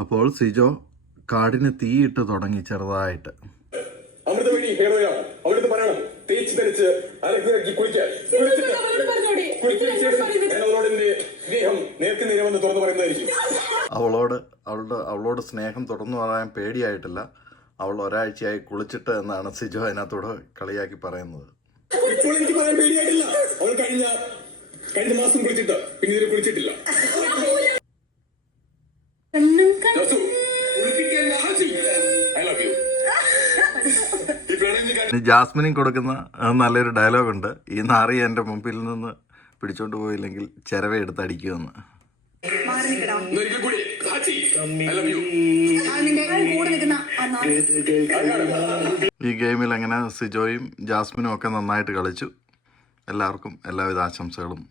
അപ്പോൾ സിജോ കാടിന് തീയിട്ട് തുടങ്ങി ചെറുതായിട്ട്. അമൃതവേണി ഹേറോയ. അവിടുത്തെ പറയണം. തേച്ച് തരിച്ച് അലക്കി കുളിക്കാൻ. അവളോട് തുറന്നു അവളോട് അവളുടെ അവളോട് സ്നേഹം തുടർന്നു പറയാൻ പേടിയായിട്ടില്ല. അവൾ ഒരാഴ്ചയായി കുളിച്ചിട്ട് എന്നാണ് സിജോ അതിനകത്തോട് കളിയാക്കി പറയുന്നത്. പറയാൻ പേടിയായിട്ടില്ല. അവൾ കഴിഞ്ഞ മാസം കുളിച്ചിട്ട്. പിന്നെ ഇതിൽ കുളിച്ചിട്ടില്ല. ജാസ്മിനും കൊടുക്കുന്ന നല്ലൊരു ഡയലോഗുണ്ട് ഈ നാറി എന്റെ മുമ്പിൽ നിന്ന് പിടിച്ചോണ്ട് പോയില്ലെങ്കിൽ ചെരവ എടുത്ത് അടിക്കുമെന്ന്. ഈ ഗെയിമിൽ അങ്ങനെ സിജോയും ജാസ്മിനും ഒക്കെ നന്നായിട്ട് കളിച്ചു. എല്ലാവർക്കും എല്ലാവിധ ആശംസകളും.